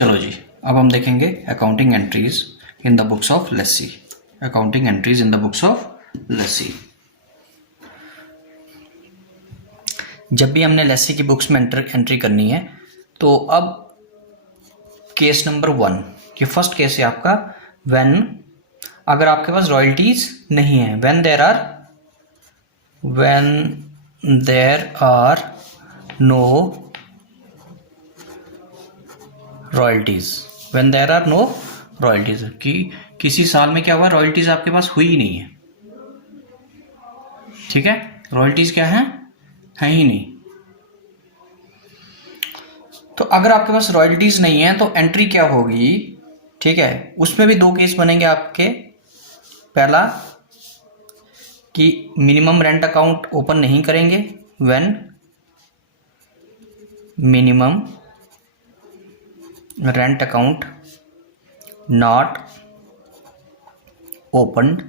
चलो जी, अब हम देखेंगे accounting entries in the books of lessee. Accounting entries in the books of lessee. जब भी हमने लेस्सी की बुक्स में एंट्री करनी है तो अब केस नंबर 1, ये फर्स्ट केस है आपका। व्हेन, अगर आपके पास रॉयल्टीज नहीं है, when there are no royalties, when there are no royalties, कि किसी साल में क्या हुआ, रॉयल्टीज आपके पास हुई ही नहीं है। ठीक है, रॉयल्टीज क्या है ही नहीं। तो अगर आपके पास रॉयल्टीज नहीं है तो एंट्री क्या होगी? ठीक है, उसमें भी दो केस बनेंगे आपके। पहला कि मिनिमम रेंट अकाउंट ओपन नहीं करेंगे, when minimum rent account not opened,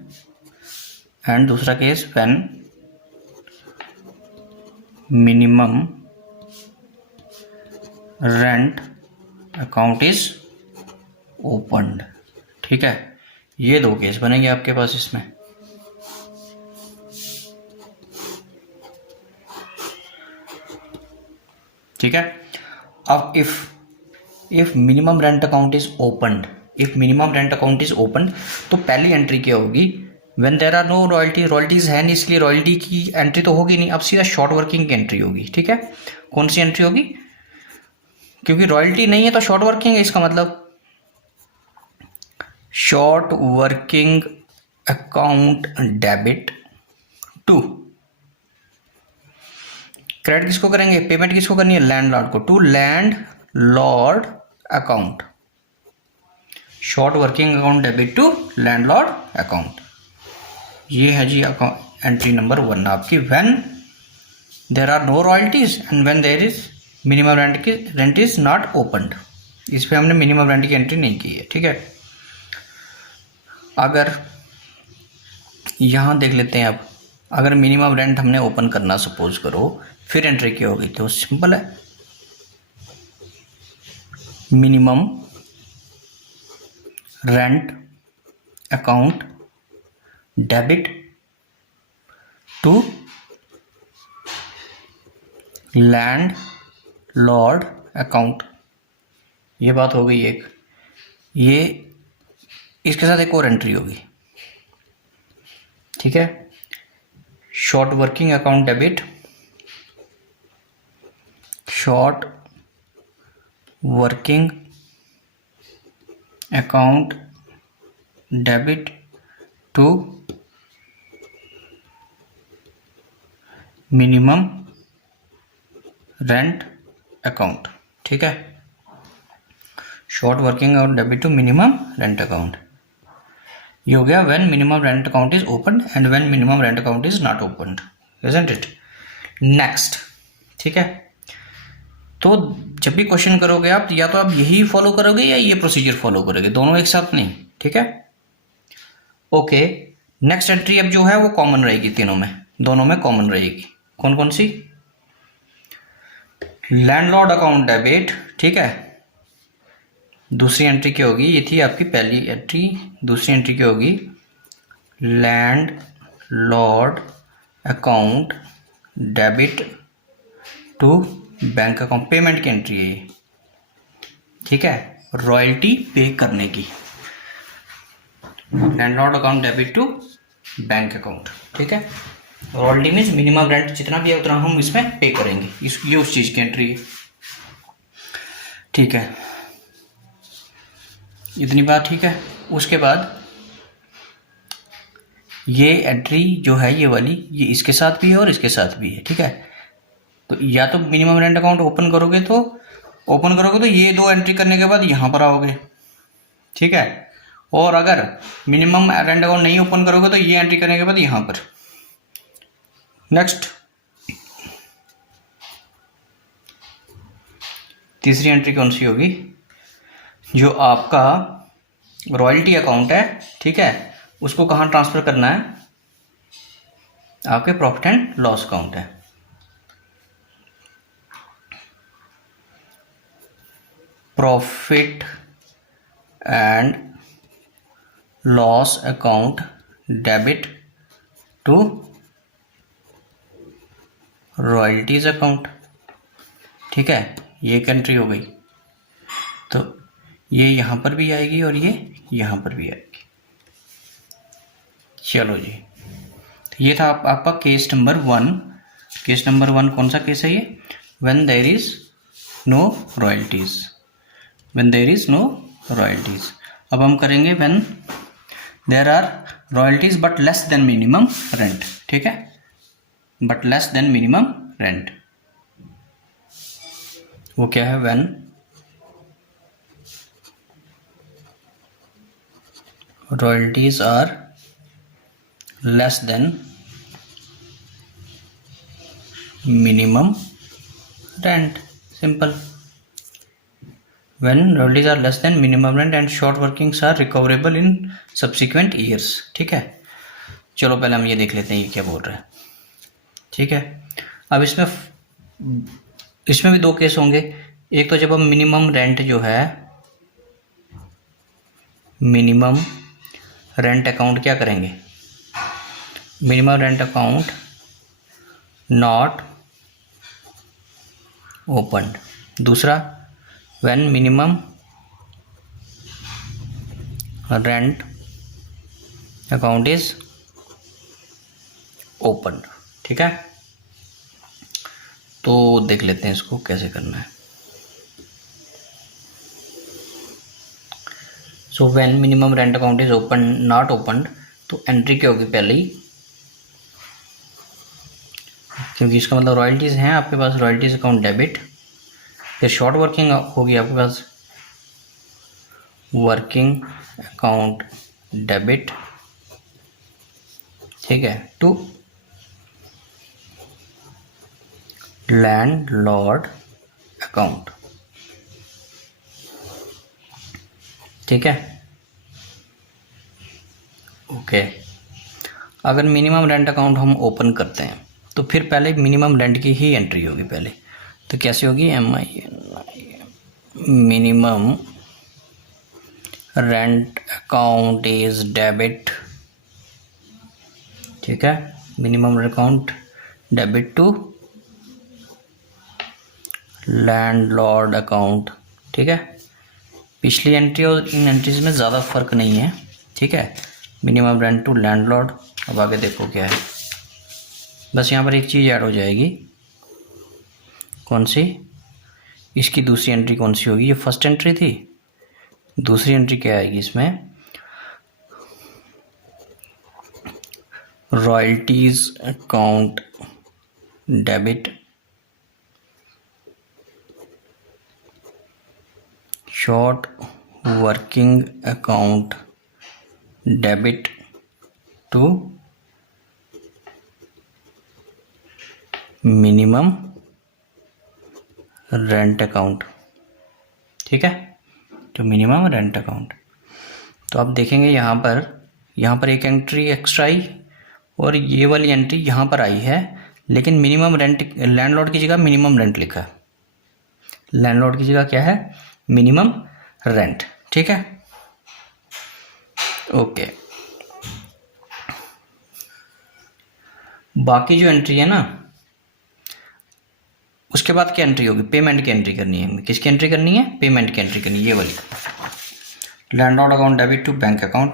and दूसरा case when minimum rent account is opened. ठीक है, ये दो केस बनेंगे आपके पास इसमें। ठीक है, अब if minimum rent account is opened, if minimum rent account is opened, तो पहली एंट्री क्या होगी? When there are no royalty, royalties है नहीं, इसलिए रॉयल्टी की एंट्री तो होगी नहीं। अब सीधा शॉर्ट वर्किंग की एंट्री होगी। ठीक है, कौन सी एंट्री होगी? क्योंकि रॉयल्टी नहीं है तो शॉर्ट वर्किंग है, इसका मतलब short working account debit to, credit किसको करेंगे, पेमेंट किसको करनी है, लैंडलॉर्ड को, to land lord account, short working account debit to landlord account. ये है जी एंट्री नंबर 1 आपकी, when there are no royalties and when there is minimum rent is not opened. इस पे हमने मिनिमम रेंट की एंट्री नहीं की है। ठीक है, अगर यहां देख लेते हैं अब, अगर मिनिमम रेंट हमने ओपन करना सपोज करो, फिर एंट्री क्या होगी? तो सिंपल है, minimum rent account debit to land lord account. ये बात हो गई एक। ये इसके साथ एक और एंट्री होगी। ठीक है, short working account debit, short working account debit to minimum rent account. ठीक है, short working account debit to minimum rent account. ये हो गया when minimum rent account is open and when minimum rent account is not opened, isn't it? Next. ठीक है, तो जब भी क्वेश्चन करोगे आप, या तो आप यही फॉलो करोगे या ये प्रोसीजर फॉलो करोगे, दोनों एक साथ नहीं। ठीक है, ओके। नेक्स्ट एंट्री अब जो है वो कॉमन रहेगी, तीनों में, दोनों में कॉमन रहेगी। कौन कौन सी? Landlord account debit. ठीक है, दूसरी एंट्री क्या होगी? ये थी आपकी पहली एंट्री। दूसरी एंट्री क्या होगी? Land lord account debit to bank account, payment की एंट्री है ये। ठीक है, रॉयल्टी पे करने की, landlord account debit to bank account. ठीक है, रॉयल्टी मीन्स मिनिमम रेंट जितना भी है उतना हम इसमें पे करेंगे, ये उस चीज की एंट्री है। ठीक है, इतनी बात ठीक है। उसके बाद ये एंट्री जो है ये वाली, ये इसके साथ भी है और इसके साथ भी है। ठीक है, तो या तो मिनिमम रेंट अकाउंट ओपन करोगे तो ये दो एंट्री करने के बाद यहां पर आओगे। ठीक है, और अगर मिनिमम रेंट अकाउंट नहीं ओपन करोगे तो ये एंट्री करने के बाद यहां पर। नेक्स्ट, तीसरी एंट्री कौन सी होगी? जो आपका रॉयल्टी अकाउंट है, ठीक है, उसको कहाँ ट्रांसफर करना है? आपके प्रॉफिट एंड लॉस अकाउंट है। Profit and loss account debit to royalties account. ठीक है, ये एक एंट्री हो गई, तो ये यहाँ पर भी आएगी और ये यहाँ पर भी आएगी। चलो जी, तो ये था आपका केस नंबर 1। केस नंबर 1 कौन सा केस है ये? When there is no royalties, when there is no royalties. अब हम करेंगे when there are royalties but less than minimum rent. ठीक है, but less than minimum rent, वो क्या है? When royalties are less than minimum rent, simple. when royalties are less than minimum rent and short workings are recoverable in subsequent years। ठीक है, चलो पहले हम ये देख लेते हैं ये क्या बोल रहा है। ठीक है, अब इसमें भी दो केस होंगे। एक तो जब हम मिनिमम रेंट जो है, मिनिमम रेंट अकाउंट क्या करेंगे? Minimum rent account not open. दूसरा, when minimum rent account is open। ठीक है, तो देख लेते हैं इसको कैसे करना है। सो when minimum rent account is open not opened, तो एंट्री क्या होगी पहले ही, क्योंकि इसका मतलब रॉयल्टीज हैं आपके पास, रॉयल्टीज अकाउंट डेबिट, फिर शॉर्ट वर्किंग होगी आपके पास वर्किंग अकाउंट डेबिट। ठीक है, टू लैंडलॉर्ड अकाउंट। ठीक है, ओके। अगर मिनिमम रेंट अकाउंट हम ओपन करते हैं तो फिर पहले मिनिमम रेंट की ही एंट्री होगी पहले। तो कैसे होगी? Minimum rent account is debit. ठीक है, minimum account debit to landlord account. ठीक है, पिछली एंट्री और इन एंट्रीज में ज़्यादा फर्क नहीं है। ठीक है, मिनिमम रेंट टू लैंडलॉर्ड। अब आगे देखो क्या है, बस यहाँ पर एक चीज़ ऐड हो जाएगी। कौन सी? इसकी दूसरी एंट्री कौन सी होगी? ये फर्स्ट एंट्री थी, दूसरी एंट्री क्या आएगी इसमें? Royalties account debit short working account debit to minimum rent account. ठीक है, तो मिनिमम रेंट अकाउंट। तो आप देखेंगे यहाँ पर एक एंट्री एक्स्ट्रा आई और ये वाली एंट्री यहाँ पर आई है, लेकिन मिनिमम रेंट, लैंडलॉर्ड की जगह मिनिमम रेंट लिखा है। लैंडलॉर्ड की जगह क्या है? Minimum rent. ठीक है, ओके। बाकी जो एंट्री है ना, उसके बाद क्या एंट्री होगी? पेमेंट की एंट्री करनी है। किसकी एंट्री करनी है? पेमेंट की एंट्री करनी है, ये वाली। Landlord account debit to bank account,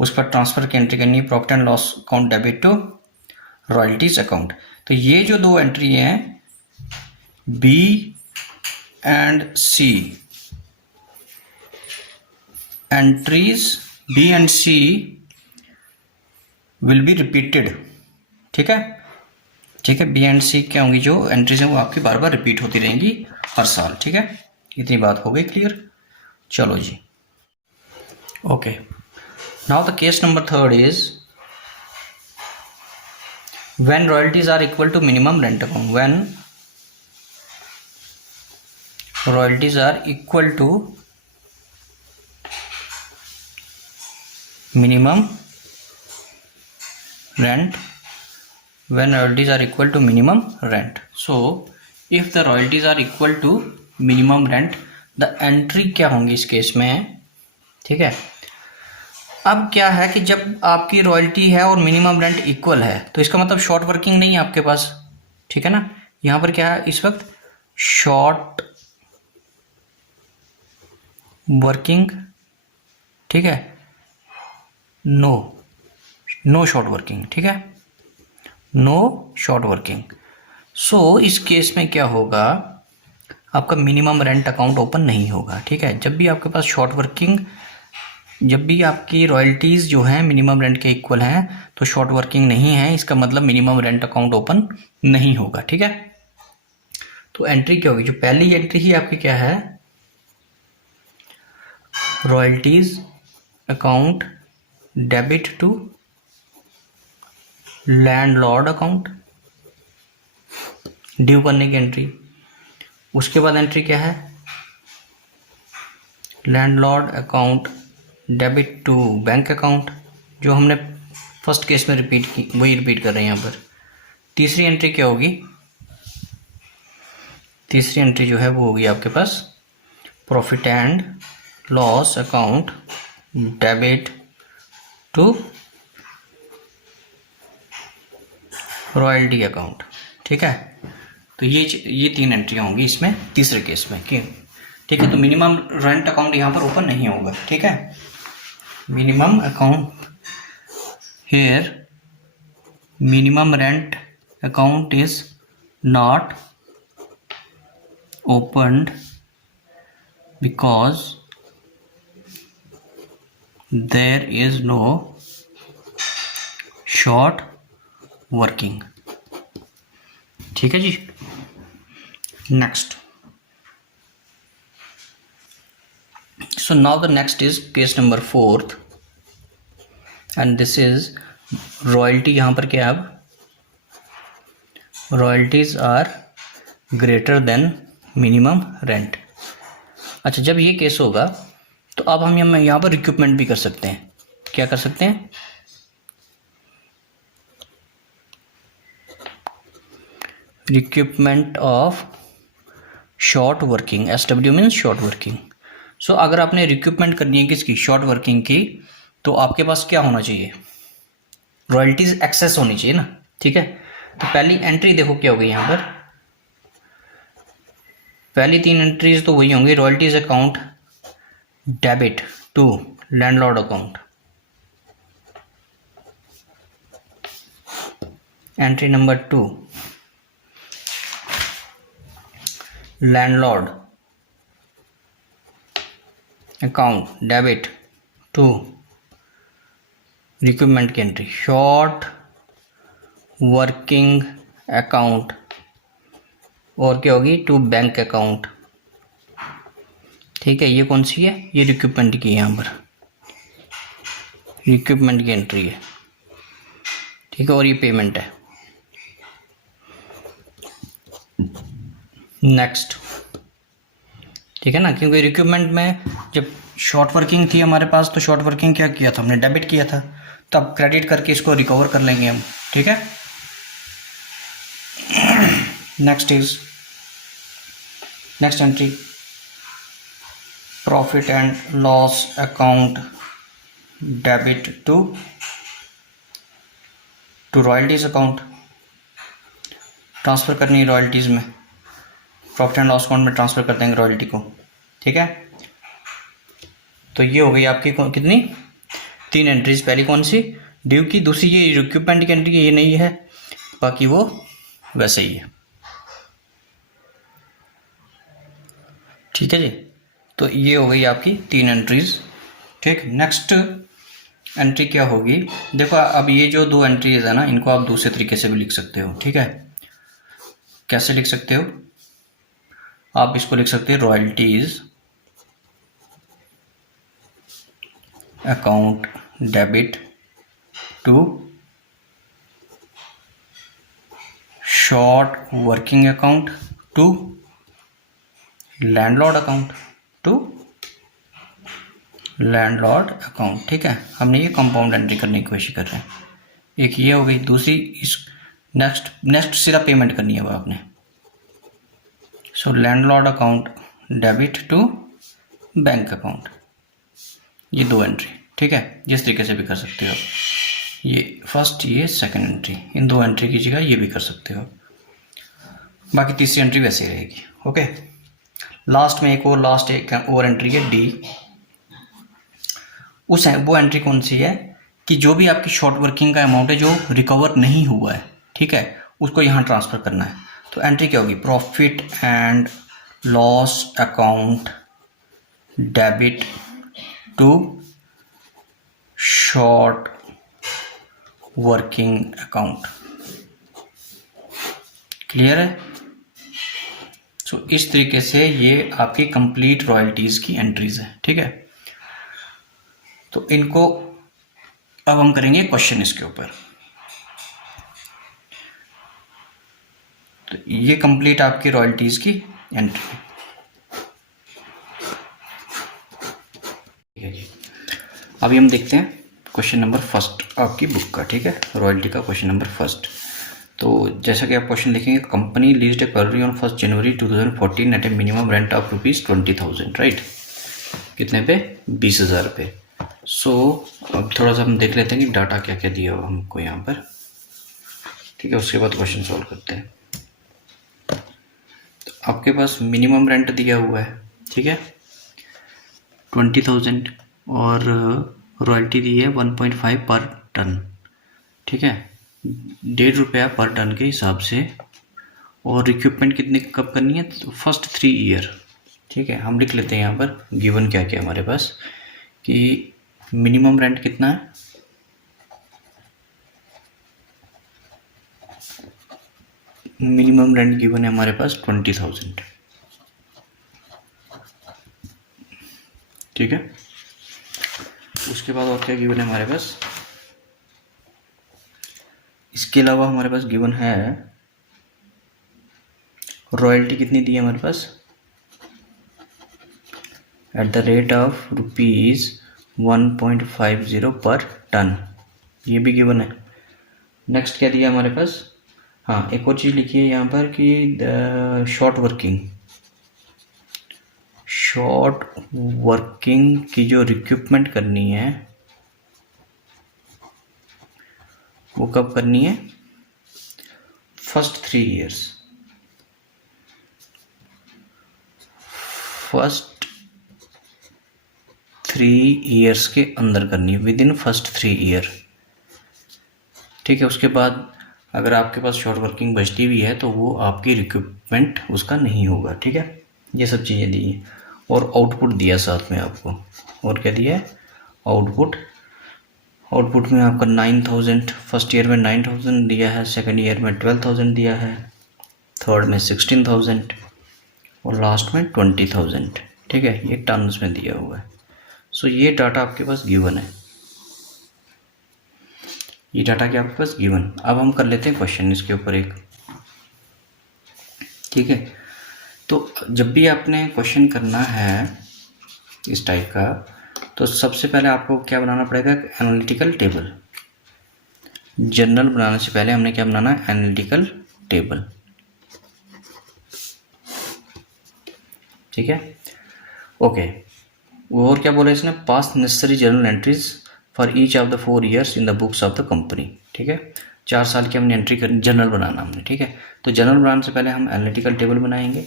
उस पर ट्रांसफर की एंट्री करनी है। Profit and loss account debit to royalties account. तो ये जो दो एंट्री हैं B and C, entries B and C will be repeated. ठीक है, ठीक है, बी एंड सी क्या होंगी? जो एंट्रीज हैं वो आपकी बार बार रिपीट होती रहेंगी हर साल। ठीक है, इतनी बात हो गई क्लियर। चलो जी, okay. Now the case number 3 is when royalties are equal to minimum rent account. When royalties are equal to minimum rent, when royalties are equal to minimum rent. So if the royalties are equal to minimum rent, the entry क्या होंगी इस case में, ठीक है। अब क्या है कि जब आपकी रॉयल्टी है और मिनिमम रेंट इक्वल है तो इसका मतलब शॉर्ट वर्किंग नहीं है आपके पास, ठीक है ना। यहाँ पर क्या है इस वक्त, शॉर्ट वर्किंग, ठीक है, नो शॉर्ट वर्किंग, ठीक है, नो शॉर्ट वर्किंग। सो इस केस में क्या होगा, आपका मिनिमम रेंट अकाउंट ओपन नहीं होगा, ठीक है। जब भी आपके पास शॉर्ट वर्किंग, जब भी आपकी रॉयल्टीज़ जो हैं मिनिमम रेंट के इक्वल हैं तो शॉर्ट वर्किंग नहीं है, इसका मतलब मिनिमम रेंट अकाउंट ओपन नहीं होगा, ठीक है। तो एंट्री क्या होगी, जो पहली एंट्री ही आपकी क्या है, royalties account debit to landlord account, due करने की एंट्री। उसके बाद एंट्री क्या है, landlord account debit to bank account, जो हमने फर्स्ट केस में रिपीट की वही रिपीट कर रहे हैं यहाँ पर। तीसरी एंट्री क्या होगी, तीसरी एंट्री जो है वो होगी आपके पास profit and loss account debit to royalty account, ठीक है। तो ये तीन एंट्रियाँ होंगी इसमें तीसरे केस में, ठीक है। तो मिनिमम रेंट अकाउंट यहाँ पर ओपन नहीं होगा, ठीक है। Minimum account here, minimum rent account is not opened because there is no short working, ठीक है जी। Next, so now the next is case number 4th and this is royalty। यहाँ पर क्या, अब royalties are greater than minimum rent. अच्छा, जब ये केस होगा तो अब हम यहाँ पर रिक्यूपमेंट भी कर सकते हैं। क्या कर सकते हैं, recoupment of short working, SW means short working. So अगर आपने रिक्यूपमेंट करनी है किसकी, शॉर्ट वर्किंग की, तो आपके पास क्या होना चाहिए, रॉयल्टीज एक्सेस होनी चाहिए ना, ठीक है। तो पहली एंट्री देखो क्या होगी यहाँ पर, पहली तीन एंट्रीज तो वही होंगी, royalties account debit to landlord account, entry number 2 landlord account debit to recoupment की एंट्री, शॉर्ट वर्किंग अकाउंट, और क्या होगी, टू बैंक अकाउंट, ठीक है। ये कौन सी है, ये रिक्यूपमेंट की है, यहाँ पर रिक्यूपमेंट की एंट्री है, ठीक है, और ये पेमेंट है। नेक्स्ट, ठीक है ना, क्योंकि रिक्यूपमेंट में जब शॉर्ट वर्किंग थी हमारे पास तो शॉर्ट वर्किंग क्या किया था हमने, डेबिट किया था, तब क्रेडिट करके इसको रिकवर कर लेंगे हम, ठीक है। Next is, next entry profit and loss account debit to royalties account, transfer करनी है रॉयल्टीज़ में, प्रॉफिट एंड लॉस अकाउंट में ट्रांसफ़र कर देंगे रॉयल्टी को, ठीक है। तो ये हो गई आपकी कितनी, तीन एंट्रीज। पहली कौन सी, ड्यू की, दूसरी ये रिक्यूपमेंट की एंट्री, ये नहीं है, बाकी वो वैसे ही है, ठीक है जी। तो ये हो गई आपकी तीन एंट्रीज, ठीक। नेक्स्ट एंट्री क्या होगी, देखो अब ये जो दो एंट्रीज है ना, इनको आप दूसरे तरीके से भी लिख सकते हो, ठीक है। कैसे लिख सकते हो, आप इसको लिख सकते हो royalties account debit to short working account to landlord account, to landlord account, ठीक है। हमने ये कंपाउंड एंट्री करने की कोशिश कर रहे हैं। एक ये हो गई, दूसरी इस नेक्स्ट सीधा पेमेंट करनी है वो आपने। So landlord account debit to bank account, ये 2 एंट्री, ठीक है, जिस तरीके से भी कर सकते हो। ये फर्स्ट, ये सेकंड एंट्री, इन 2 एंट्री की जगह ये भी कर सकते हो। बाकी तीसरी एंट्री वैसे ही रहेगी। ओके, लास्ट में एक और एंट्री है डी। वो एंट्री कौन सी है कि जो भी आपकी शॉर्ट वर्किंग का अमाउंट है जो रिकवर नहीं हुआ है, ठीक है, उसको यहाँ ट्रांसफ़र करना है। तो एंट्री क्या होगी? Profit and loss account debit to short working account. Clear है? सो इस तरीके से ये आपकी कंप्लीट रॉयल्टीज़ की एंट्रीज है, ठीक है। तो इनको अब हम करेंगे क्वेश्चन इसके ऊपर। तो ये कंप्लीट आपकी रॉयल्टीज़ की एंट्री है, ठीक है जी। अभी हम देखते हैं क्वेश्चन नंबर फर्स्ट आपकी बुक का, ठीक है, रॉयल्टी का क्वेश्चन नंबर फर्स्ट। तो जैसा कि आप क्वेश्चन लिखेंगे, company leased a quarry on 1 January 2014 at a minimum rent of ₹20,000, right. कितने पे? 20,000 पे। सो अब थोड़ा सा हम देख लेते हैं कि डाटा क्या क्या दिया हुआ हमको यहाँ पर, ठीक है, उसके बाद क्वेश्चन सॉल्व करते हैं। तो आपके पास मिनिमम रेंट दिया हुआ है, ठीक है, 20,000, और रॉयल्टी दी है 1.5 पर टन, ठीक है, ₹1.5 पर टन के हिसाब से। और रिक्यूपमेंट कितनी कब करनी है? तो फर्स्ट 3 ईयर, ठीक है। हम लिख लेते हैं यहाँ पर गिवन क्या क्या हमारे पास, कि मिनिमम रेंट कितना है, मिनिमम रेंट गिवन है हमारे पास 20,000, ठीक है। उसके बाद और क्या गिवन है हमारे पास? इसके अलावा हमारे पास गिवन है रॉयल्टी कितनी दी है हमारे पास, eight the rate of ₹1.50 per ton, ये भी गिवन है। नेक्स्ट क्या दिया हमारे पास? हाँ, एक और चीज़ लिखी है यहाँ पर कि शॉर्ट वर्किंग की जो रिक्रूटमेंट करनी है वो कब करनी है? फर्स्ट 3 ईयर्स, फर्स्ट 3 ईयर्स के अंदर करनी है, विद इन फर्स्ट 3 ईयर, ठीक है। उसके बाद अगर आपके पास शॉर्ट वर्किंग बचती भी है तो वो आपकी रिक्रूटमेंट उसका नहीं होगा, ठीक है। ये सब चीज़ें दी हैं और आउटपुट दिया साथ में आपको। और क्या दिया है? आउटपुट में आपका 9,000, फर्स्ट ईयर में 9,000 दिया है, सेकंड ईयर में 12,000 दिया है, थर्ड में 16,000 और लास्ट में 20,000, ठीक है। ये टर्म्स में दिया हुआ है। सो ये डाटा आपके पास गिवन है, ये डाटा क्या आपके पास गिवन। अब हम कर लेते हैं क्वेश्चन इसके ऊपर एक, ठीक है। तो जब भी आपने क्वेश्चन करना है इस टाइप का, तो सबसे पहले आपको क्या बनाना पड़ेगा? Analytical table. जर्नल बनाने से पहले हमने क्या बनाना है? एनालिटिकल टेबल, ठीक है, ओके। और क्या बोला इसने? पास necessary journal entries for each of the 4 years in the books of the company, ठीक है। 4 साल की हमने एंट्री करनी, जर्नल बनाना हमने, ठीक है। तो जर्नल बनाने से पहले हम एनालिटिकल टेबल बनाएंगे।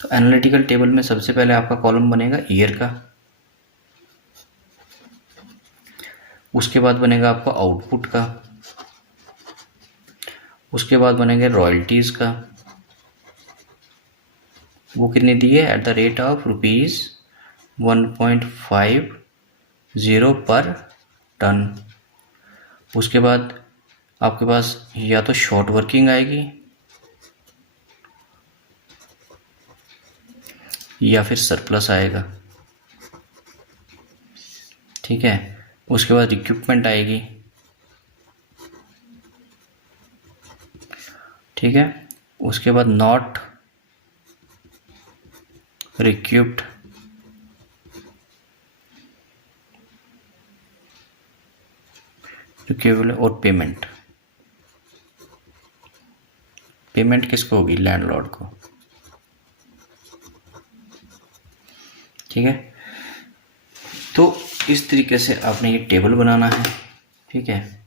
तो एनालिटिकल टेबल में सबसे पहले आपका कॉलम बनेगा ईयर का, उसके बाद बनेगा आपका आउटपुट का, उसके बाद बनेंगे रॉयल्टीज़ का, वो कितनी दी है? Eight the rate of ₹1.50 per ton. उसके बाद आपके पास या तो शॉर्ट वर्किंग आएगी या फिर सरप्लस आएगा, ठीक है। उसके बाद इक्विपमेंट आएगी, ठीक है। उसके बाद नॉट रिक्यूप्ड, रिक्यूबल, और पेमेंट। पेमेंट किसको होगी? लैंडलॉर्ड को, ठीक है। तो इस तरीके से आपने ये टेबल बनाना है, ठीक है।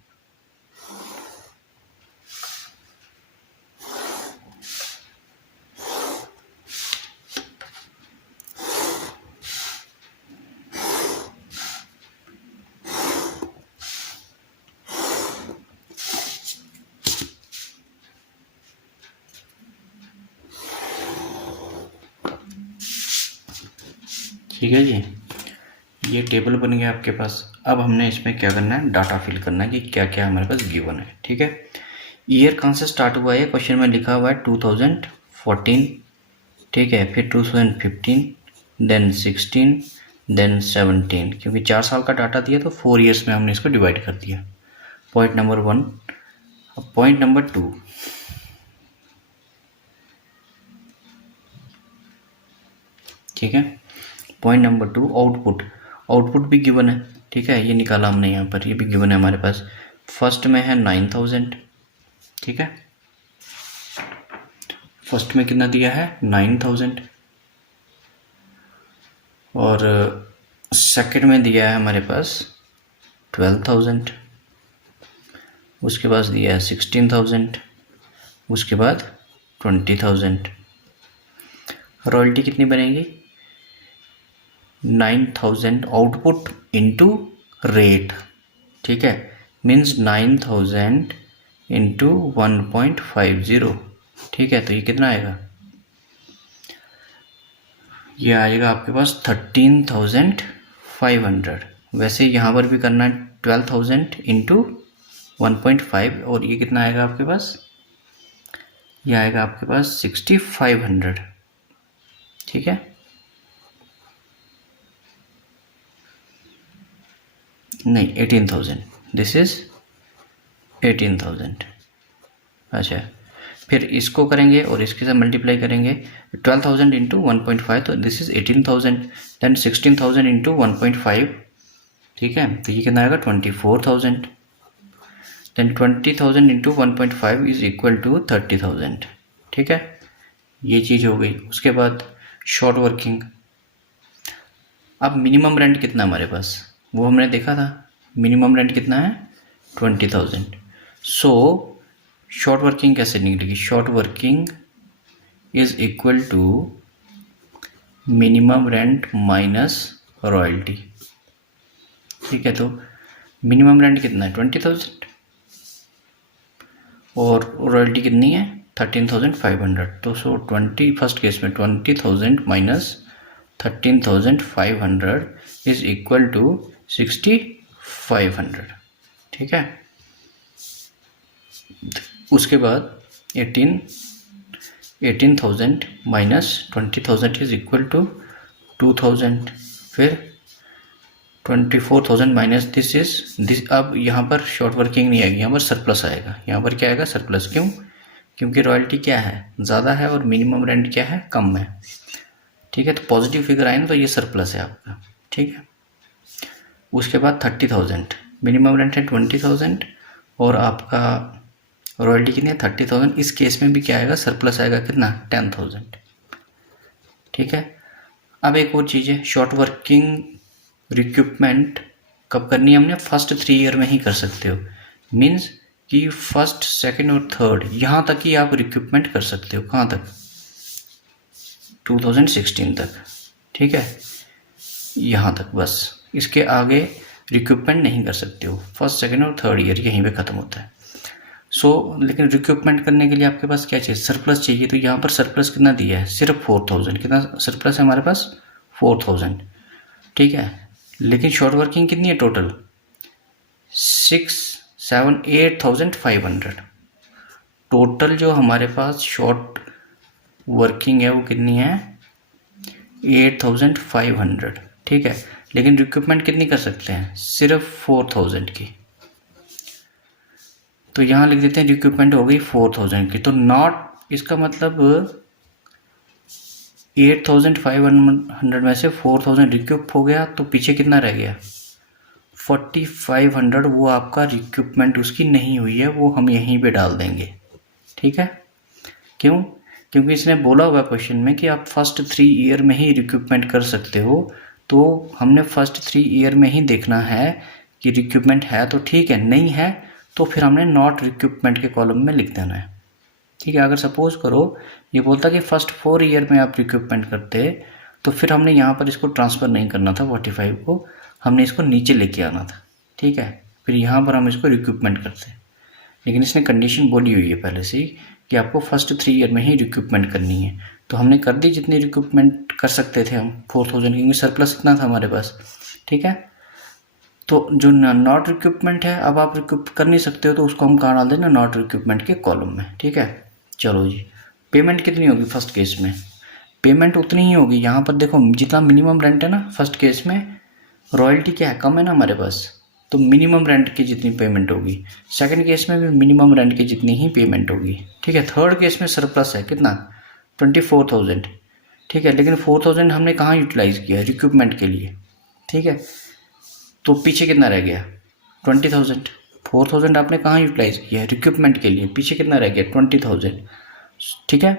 ठीक है जी, ये टेबल बन गया आपके पास। अब हमने इसमें क्या करना है, डाटा फिल करना है कि क्या क्या हमारे पास गिवन है, ठीक है। ईयर कहाँ से स्टार्ट हुआ है, क्वेश्चन में लिखा हुआ है 2014, ठीक है, फिर 2015, देन 16, देन 17, क्योंकि 4 साल का डाटा दिया तो 4 ईयर्स में हमने इसको डिवाइड कर दिया। Point number 1। अब पॉइंट नंबर 2, ठीक है। पॉइंट नंबर 2, आउटपुट भी गिवन है, ठीक है, ये निकाला हमने यहाँ पर, ये भी गिवन है हमारे पास। फर्स्ट में है 9000, ठीक है, फर्स्ट में कितना दिया है 9000, और सेकंड में दिया है हमारे पास 12000, उसके बाद दिया है 16000, उसके बाद 20000। रॉयल्टी कितनी बनेगी, 9000 आउटपुट इंटू रेट, ठीक है, मीन्स 9000 इंटू 1.50, ठीक है। तो ये कितना आएगा, ये आएगा आपके पास 13500। वैसे यहाँ पर भी करना है 12000 इंटू 1.5, और ये कितना आएगा आपके पास, ये आएगा आपके पास 6500, ठीक है। नहीं 18000, दिस इज 18000। अच्छा, फिर इसको करेंगे और इसके साथ मल्टीप्लाई करेंगे, 12000 इंटू 1.5, तो दिस इज 18000, देन 16000 इंटू 1.5, ठीक है, तो ये कितना आएगा 24000, then 20000 into 1.5 is equal to 30000, ठीक है, ये चीज़ हो गई। उसके बाद शॉर्ट वर्किंग। अब मिनिमम रेंट कितना हमारे पास, वो हमने देखा था, मिनिमम रेंट कितना है 20000। सो शॉर्ट वर्किंग कैसे निकलेगी, short working is equal to minimum rent minus royalty, ठीक है। तो मिनिमम रेंट कितना है 20000 और रॉयल्टी कितनी है 13500, तो सो 20 फर्स्ट केस में 20000 माइनस 13500 इज इक्वल टू 6500, ठीक है। उसके बाद 18,000 माइनस 20,000 इज इक्वल टू 2000, फिर 24,000 माइनस दिस। अब यहाँ पर शॉर्ट वर्किंग नहीं आएगी, यहाँ पर सरप्लस आएगा। यहाँ पर क्या आएगा सरप्लस, क्यों, क्योंकि रॉयल्टी क्या है ज़्यादा है और मिनिमम रेंट क्या है कम है, ठीक है। तो पॉजिटिव फिगर आए ना, तो ये सरप्लस है आपका, ठीक है। उसके बाद 30,000, मिनिमम रेंट है 20,000 और आपका रॉयल्टी कितनी है 30,000। इस केस में भी क्या आएगा सरप्लस आएगा, कितना 10,000, ठीक है। अब एक और चीज़ है, शॉर्ट वर्किंग रिक्रूटमेंट कब करनी है हमने, फर्स्ट 3 ईयर में ही कर सकते हो, मीन्स कि फर्स्ट सेकंड और थर्ड यहाँ तक ही आप रिक्रूटमेंट कर सकते हो। कहाँ तक, 2016 तक, ठीक है, यहाँ तक बस, इसके आगे रिक्रूटमेंट नहीं कर सकते हो। फर्स्ट सेकंड और थर्ड ईयर यहीं पे ख़त्म होता है। लेकिन रिक्रूटमेंट करने के लिए आपके पास क्या चाहिए, सरप्लस चाहिए। तो यहाँ पर सरप्लस कितना दिया है, सिर्फ 4000, कितना सरप्लस है हमारे पास 4000, ठीक है। लेकिन शॉर्ट वर्किंग कितनी है टोटल 8,500, टोटल जो हमारे पास शॉर्ट वर्किंग है वो कितनी है 8,500, ठीक है। लेकिन रिक्रूटमेंट कितनी कर सकते हैं, सिर्फ 4000 की। तो यहाँ लिख देते हैं रिक्रूटमेंट हो गई 4000 की, तो नॉट, इसका मतलब 8,500 में से 4000 रिक्यूप हो गया, तो पीछे कितना रह गया 4500, वो आपका रिक्रूटमेंट उसकी नहीं हुई है, वो हम यहीं पे डाल देंगे, ठीक है। क्यों, क्योंकि इसने बोला हुआ क्वेश्चन में कि आप फर्स्ट 3 ईयर में ही रिक्रूटमेंट कर सकते हो, तो हमने फर्स्ट 3 ईयर में ही देखना है कि रिक्यूपमेंट है तो ठीक है, नहीं है तो फिर हमने नॉट रिक्यूपमेंट के कॉलम में लिख देना है। ठीक है, अगर सपोज करो ये बोलता कि फर्स्ट 4 ईयर में आप रिक्यूपमेंट करते तो फिर हमने यहाँ पर इसको ट्रांसफ़र नहीं करना था 45 को, हमने इसको नीचे लेके आना था। ठीक है, फिर यहाँ पर हम इसको रिक्यूपमेंट करते, लेकिन इसने कंडीशन बोली हुई है पहले से ही कि आपको फर्स्ट 3 ईयर में ही रिक्यूपमेंट करनी है, तो हमने कर दी जितनी रिक्यूपमेंट कर सकते थे हम 4000, क्योंकि सरप्लस इतना था हमारे पास। ठीक है, तो जो नॉट रिक्यूपमेंट है अब आप रिक्यूप कर नहीं सकते हो तो उसको हम कहाँ डाल देना, नॉट रिक्यूपमेंट के कॉलम में। ठीक है, चलो जी, पेमेंट कितनी होगी फर्स्ट केस में, पेमेंट उतनी ही होगी। यहाँ पर देखो जितना मिनिमम रेंट है ना फर्स्ट केस में, रॉयल्टी क्या है कम है ना हमारे पास, तो मिनिमम रेंट की जितनी पेमेंट होगी। सेकंड केस में भी मिनिमम रेंट की जितनी ही पेमेंट होगी। ठीक है, थर्ड केस में सरप्लस है कितना, 24,000। ठीक है, लेकिन 4,000 हमने कहाँ यूटिलाइज़ किया, रिक्यूपमेंट के लिए। ठीक है, तो पीछे कितना रह गया, 20,000। 4,000 आपने कहाँ यूटिलाइज़ किया है, रिक्यूपमेंट के लिए, पीछे कितना रह गया, 20,000। ठीक है,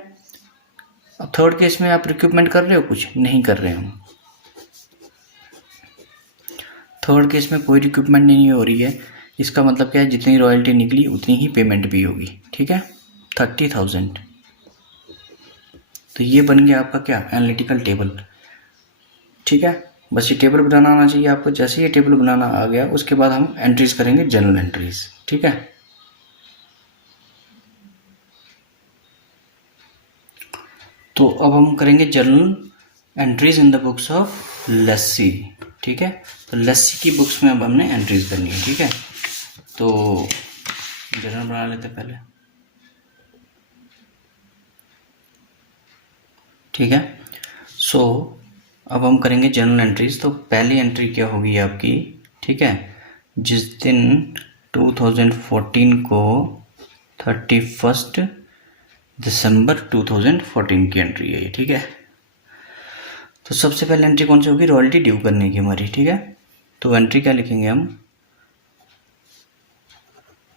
अब थर्ड केस में आप रिक्यूपमेंट कर रहे हो, कुछ नहीं कर रहे हम। थर्ड केस में कोई रिक्यूपमेंट नहीं हो रही है, इसका मतलब क्या है, जितनी रॉयल्टी निकली उतनी ही पेमेंट भी होगी। ठीक है, 30,000। तो ये बन गया आपका क्या, एनालिटिकल टेबल। ठीक है, बस ये टेबल बनाना आना चाहिए आपको। जैसे ये टेबल बनाना आ गया उसके बाद हम एंट्रीज करेंगे, जनरल एंट्रीज। ठीक है, तो अब हम करेंगे journal entries in the books of lessee. ठीक है, तो लस्सी की बुक्स में अब हमने एंट्रीज करनी है। ठीक है, तो जनरल बना लेते पहले। ठीक है, सो अब हम करेंगे जनरल एंट्रीज। तो पहली एंट्री क्या होगी आपकी, ठीक है, जिस दिन 2014 को 31 दिसंबर 2014 की एंट्री है ये। ठीक है, तो सबसे पहले एंट्री कौन सी होगी, रॉयल्टी ड्यू करने की हमारी। ठीक है, तो एंट्री क्या लिखेंगे हम,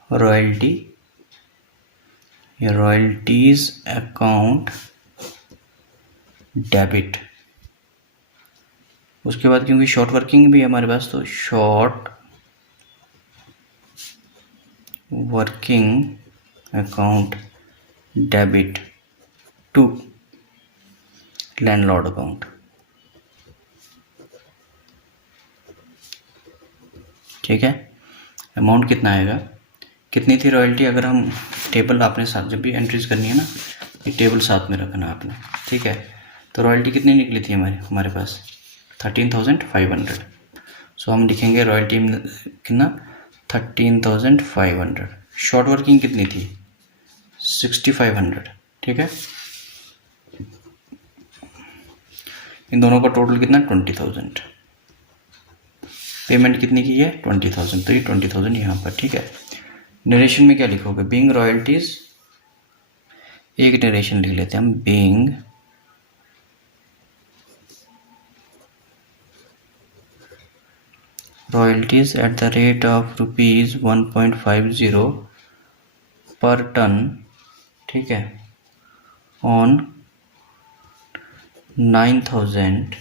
रॉयल्टी, रॉयल्टीज अकाउंट डेबिट। उसके बाद क्योंकि शॉर्ट वर्किंग भी है हमारे पास, तो short working account debit to landlord account. ठीक है, अमाउंट कितना आएगा, कितनी थी रॉयल्टी, अगर हम टेबल आपने साथ जब भी एंट्रीज करनी है ना, ये टेबल साथ में रखना आपने। ठीक है, तो रॉयल्टी कितनी निकली थी हमारे पास 13,500। सो हम लिखेंगे रॉयल्टी कितना, 13,500। शॉर्ट वर्किंग कितनी थी 6,500। ठीक है, इन दोनों का टोटल कितना 20,000। पेमेंट कितनी की है 20,000, तो ये 20,000 यहाँ पर। ठीक है, नरेशन में क्या लिखोगे, बीइंग रॉयल्टीज, एक नरेशन लिख लेते हैं हम, being royalties at the rate of ₹1.50 per ton. ठीक है, on 9,000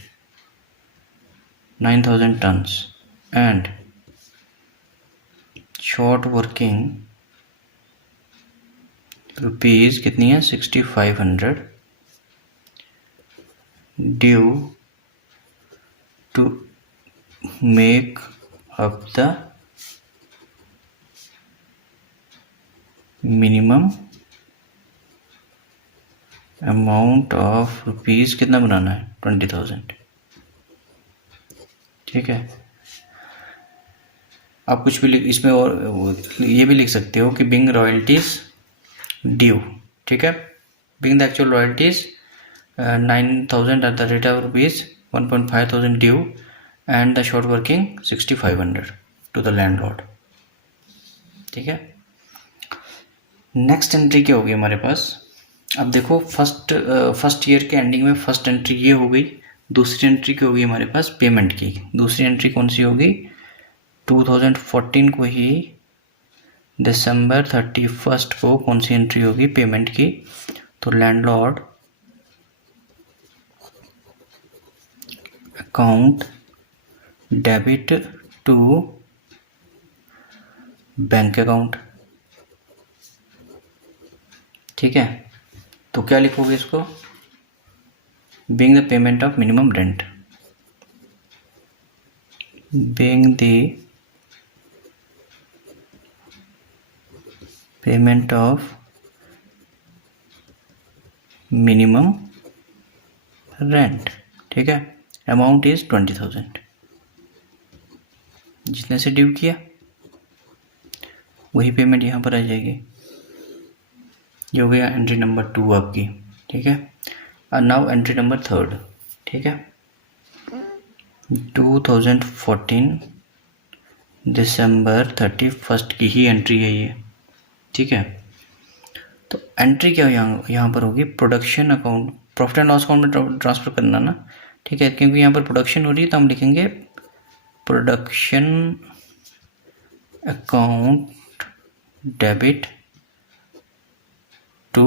tons and short working rupees कितनी है 6,500 due to make up the minimum amount of rupees, कितना बनाना है 20,000। ठीक है, आप कुछ भी इसमें और ये भी लिख सकते हो कि बिंग रॉयल्टीज ड्यू। ठीक है, being the actual royalties 9,000 at the rate of ₹1.5000 due and the short working 6,500 to the landlord. ठीक है, नेक्स्ट एंट्री क्या होगी हमारे पास, अब देखो फर्स्ट ईयर के एंडिंग में फर्स्ट एंट्री ये हो गई। दूसरी एंट्री क्या होगी हमारे पास, पेमेंट की। दूसरी एंट्री कौन सी होगी, 2014 को ही दिसंबर 31 को कौन सी एंट्री होगी, पेमेंट की। तो landlord account debit to bank account. ठीक है, तो क्या लिखोगे इसको, being the payment of minimum rent, being the payment of minimum rent. ठीक है, अमाउंट इज 20,000। जितने से ड्यू किया वही पेमेंट यहाँ पर आ जाएगी। ये हो गया एंट्री नंबर 2 आपकी। ठीक है, और नाउ एंट्री नंबर 3। ठीक है, 2014 दिसंबर 31 की ही एंट्री है ये। ठीक है, तो एंट्री क्या यहाँ पर होगी, production account, profit and loss account में ट्रांसफ़र करना ना। ठीक है, क्योंकि यहाँ पर प्रोडक्शन हो रही है तो हम लिखेंगे production account debit to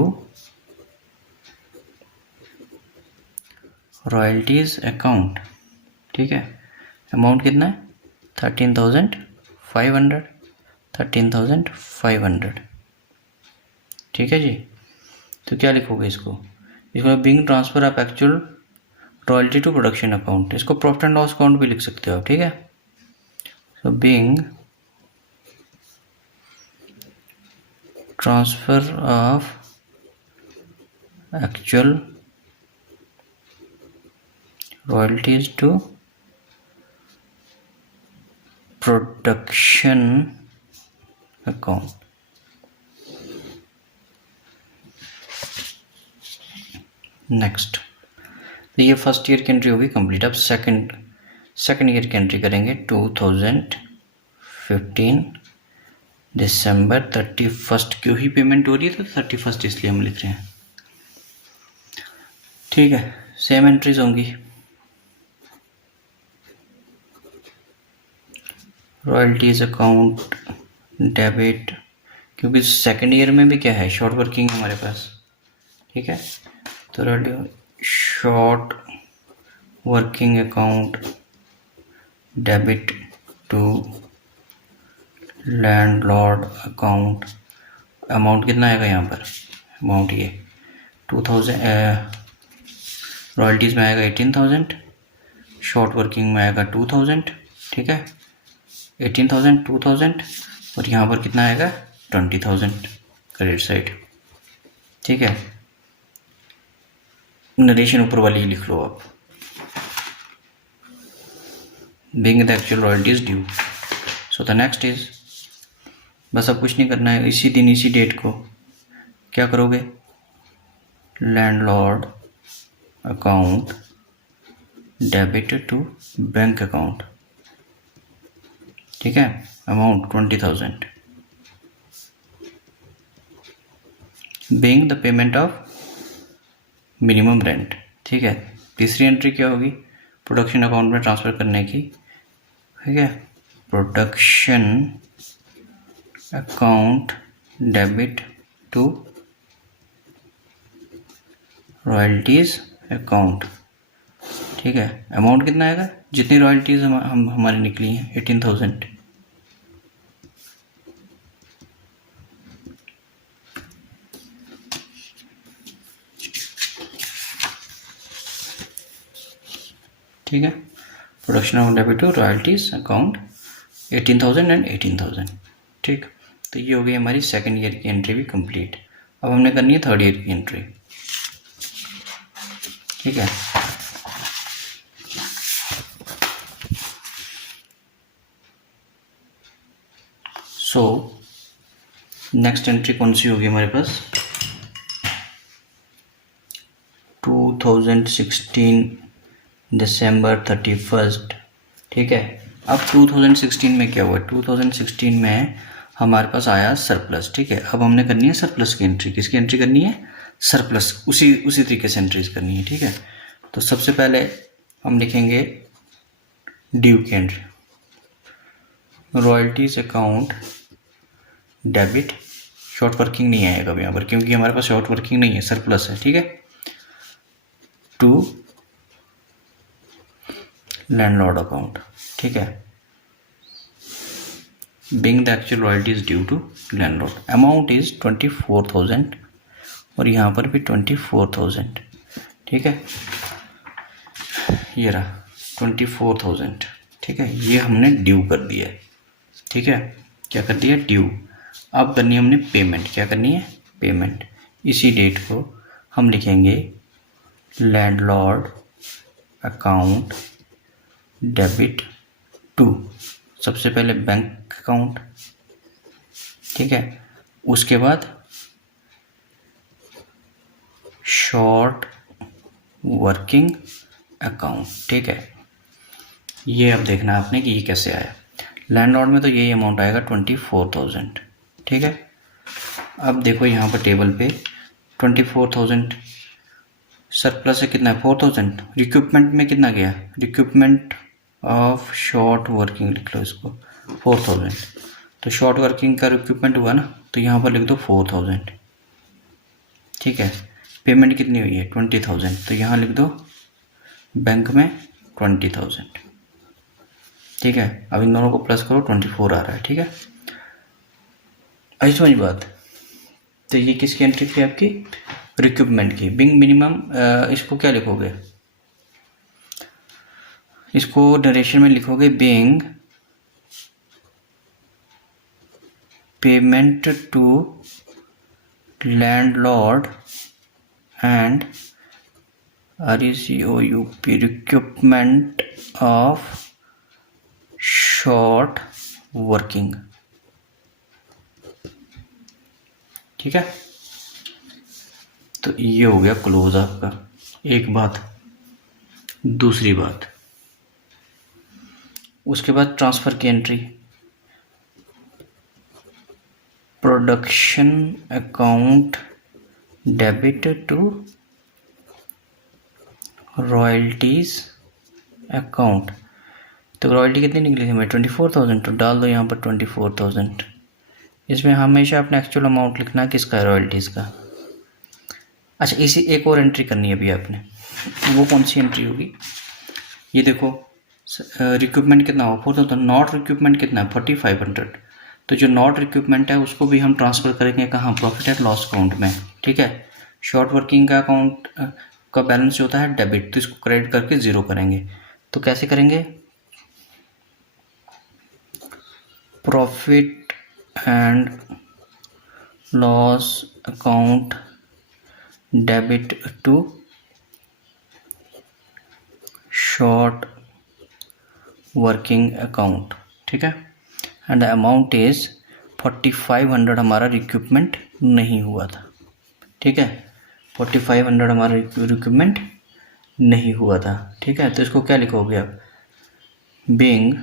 royalties account. ठीक है, अमाउंट कितना है, 13,500, 13,500। ठीक है जी, तो क्या लिखोगे इसको being transfer of actual royalty to production account. इसको प्रॉफिट एंड लॉस अकाउंट भी लिख सकते हो आप। ठीक है, so being transfer of actual royalties to production account. Next, तो ये फर्स्ट ईयर की एंट्री होगी कंप्लीट। अब सेकंड ईयर की एंट्री करेंगे। 2015 दिसंबर 31 क्यों ही पेमेंट हो रही है, तो 31 इसलिए हम लिख रहे हैं। ठीक है, सेम एंट्रीज होंगी। रॉयल्टीज अकाउंट डेबिट, क्योंकि सेकंड ईयर में भी क्या है, शॉर्ट वर्किंग हमारे पास। ठीक है, तो short working account debit to landlord account. Amount कितना आएगा यहाँ पर, अमाउंट ये 2000, रॉयल्टीज़ में आएगा 18,000, शॉर्ट वर्किंग में आएगा 2,000। ठीक है, 18,000, 2,000, और यहाँ पर कितना आएगा 20,000 क्रेडिट साइड। ठीक है, नरेशन ऊपर वाली लिख लो आप, being the actual royalties due. So the next is, बस अब कुछ नहीं करना है, इसी दिन इसी डेट को क्या करोगे, landlord account debit to bank account. ठीक है, amount 20,000, being the payment of minimum rent. ठीक है, तीसरी एंट्री क्या होगी, प्रोडक्शन अकाउंट में ट्रांसफ़र करने की। ठीक है, production account debit to royalties account. ठीक है, अमाउंट कितना आएगा, जितनी रॉयल्टीज़ हम हमारी निकली हैं 18,000। ठीक है, production account debit to royalties account 18,000 and 18,000। ठीक, तो ये हो गई हमारी सेकंड ईयर की एंट्री भी कंप्लीट। अब हमने करनी है थर्ड ईयर की एंट्री। ठीक है, सो नेक्स्ट एंट्री कौन सी होगी हमारे पास, 2016 दिसंबर 31। ठीक है, अब 2016 में क्या हुआ, 2016 में हमारे पास आया सरप्लस। ठीक है, अब हमने करनी है सरप्लस की एंट्री। किसकी एंट्री करनी है, सरप्लस, उसी तरीके से एंट्रीज करनी है। ठीक है, तो सबसे पहले हम लिखेंगे ड्यू की entry, royalties account debit, short working नहीं आएगा यहाँ पर क्योंकि हमारे पास शॉर्ट वर्किंग नहीं है, सरप्लस है। ठीक है, टू लैंडलॉर्ड अकाउंट, ठीक है। Being the actual royalty is due to landlord, amount is 24,000 और यहाँ पर भी 24,000, ठीक है। ये रहा 24,000, ठीक है। ये हमने ड्यू कर दिया है, ठीक है। क्या कर दिया? ड्यू। अब करनी है हमने पेमेंट। क्या करनी है? पेमेंट। इसी डेट को हम लिखेंगे लैंडलॉर्ड अकाउंट डेबिट टू, सबसे पहले बैंक अकाउंट, ठीक है। उसके बाद शॉर्ट वर्किंग अकाउंट, ठीक है। ये अब देखना है आपने कि ये कैसे आया। लैंडलॉर्ड में तो यही अमाउंट आएगा 24,000, ठीक है। अब देखो यहाँ पर टेबल पे 24,000 सरप्लस है, कितना है? 4,000। रिक्रूटमेंट में कितना गया? रिक्रूटमेंट ऑफ शॉर्ट वर्किंग लिख लो इसको 4,000। तो शॉर्ट वर्किंग का रिक्रूटमेंट हुआ ना, तो यहाँ पर लिख दो 4,000, ठीक है। पेमेंट कितनी हुई है? 20,000, तो यहाँ लिख दो बैंक में 20,000, ठीक है। अब इन दोनों को प्लस करो, 24 आ रहा है, ठीक है। आई समझ बात? तो ये किसकी एंट्री थी? आपकी रिक्रूटमेंट की। बिंग मिनिमम, इसको क्या लिखोगे? इसको नरेशन में लिखोगे being payment to landlord and RECOUP recruitment of short working, ठीक है। तो ये हो गया क्लोज आपका। एक बात, दूसरी बात, उसके बाद ट्रांसफ़र की entry, production account debit to royalties account. तो रॉयल्टी कितनी निकली थी? मैं 24,000, तो डाल दो यहाँ पर 24,000। इसमें हमेशा अपना एक्चुअल अमाउंट लिखना है किसका है? रॉयल्टीज़ का। अच्छा, इसी एक और एंट्री करनी है अभी आपने। वो कौन सी एंट्री होगी? ये देखो, रिक्रूटमेंट कितना हो? 4,000। नॉट रिक्रूटमेंट कितना है? 4,500। तो जो नॉट रिक्रूटमेंट है उसको भी हम ट्रांसफ़र करेंगे कहाँ? प्रॉफिट एंड लॉस अकाउंट में, ठीक है। शॉर्ट वर्किंग का अकाउंट का बैलेंस जो होता है डेबिट, तो इसको क्रेडिट करके ज़ीरो करेंगे। तो कैसे करेंगे? Profit and loss account debit to short working account, ठीक है। And the amount is 4,500। हमारा रिक्रूटमेंट नहीं हुआ था, ठीक है। 4,500 हमारा रिक्रूटमेंट नहीं हुआ था, ठीक है। तो इसको क्या लिखोगे आप? Being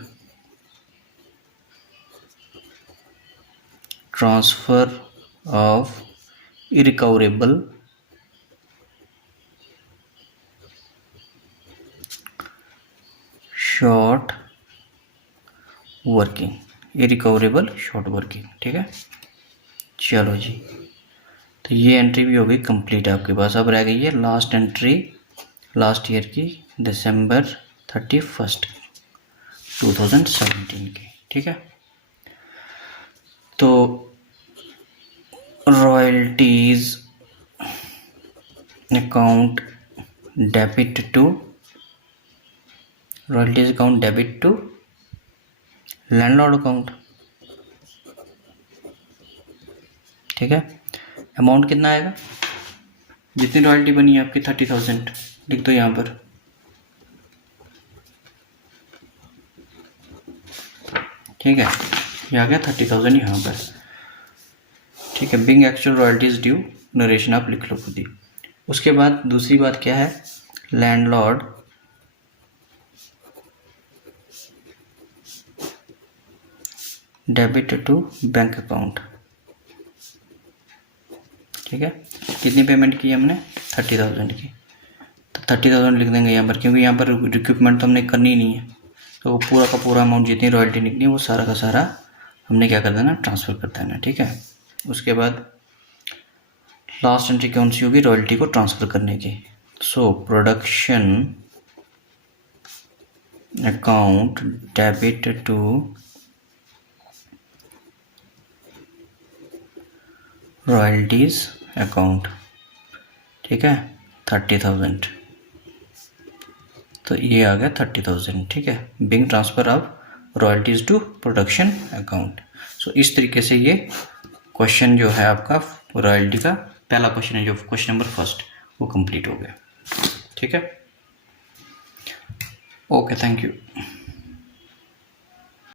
transfer of irrecoverable short working, irrecoverable short working, ठीक है। चलो जी, तो ये एंट्री भी हो गई कंप्लीट आपके पास। अब रह गई है लास्ट एंट्री, लास्ट ईयर की, December 31, 2017 की, ठीक है। तो royalties account debit to, royalties account debit to landlord account, ठीक है। अमाउंट कितना आएगा? जितनी रॉयल्टी बनी है आपकी 30,000, लिख दो यहाँ पर, ठीक है। ये आ गया 30,000 यहाँ पर, ठीक है। Being actual royalties due, narration आप लिख लो खुद ही। उसके बाद दूसरी बात क्या है? Landlord debit to bank account, ठीक है। कितनी पेमेंट की हमने? 30,000 की। तो 30,000 लिख देंगे यहाँ पर, क्योंकि यहाँ पर रिक्रूटमेंट तो हमने करनी ही नहीं है। तो वो पूरा का पूरा अमाउंट जितनी रॉयल्टी निकली वो सारा का सारा हमने क्या कर देना? ट्रांसफ़र कर देना, ठीक है। उसके बाद लास्ट एंट्री कौन सी होगी? रॉयल्टी को ट्रांसफ़र करने की। So production account debit to royalties account, ठीक है, 30,000। तो ये आ गया 30,000, ठीक है, being transfer of royalties to production account. So इस तरीके से ये क्वेश्चन जो है आपका रॉयल्टी का पहला क्वेश्चन है, जो क्वेश्चन नंबर फर्स्ट, वो कंप्लीट हो गया, ठीक है। Okay, thank you.